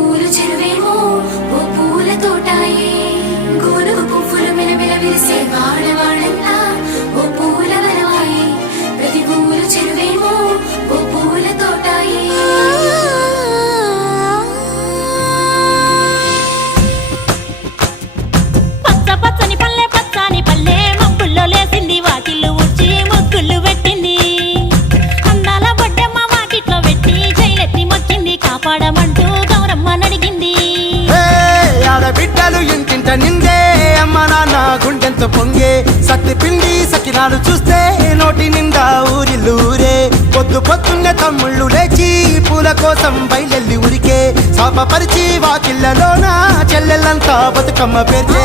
ఊరు చెరువేమో ఓ పూల తోటాయే గోనుగు పువ్వులు మెలమెల విరిసే వాడవాడంతా ఓ పూల వనమాయే ప్రతి ఊరు చెరువేమో ఓ పూల తోటాయే పచ్చ పచ్చని పల్లె పచ్చని పల్లె మబ్బుల్లో లేసింది వాకిళ్ళు ఊడ్చి ముగ్గులు పెట్టింది అందాల బొడ్డమ్మ వాకిట్లో పెట్టి జైలెత్తి మొక్కింది కాపాడమంటూ గౌరమ్మ నడిగింది ఆడబిడ్డలు ఇంటింట నిందే అమ్మ నాన్న గుండెంత పొంగే సత్తి పిండి సకినాలు చూస్తే నోటి నిండా ఊరిల్లూరే పొద్దు పొద్దున్నే తమ్ముళ్ళు లేచి పూల కోసం బయలెల్లి ఉరికే శాపపరిచి వాకిళ్ళలోన చెల్లెళ్ళంతా బతుకమ్మ పేర్చే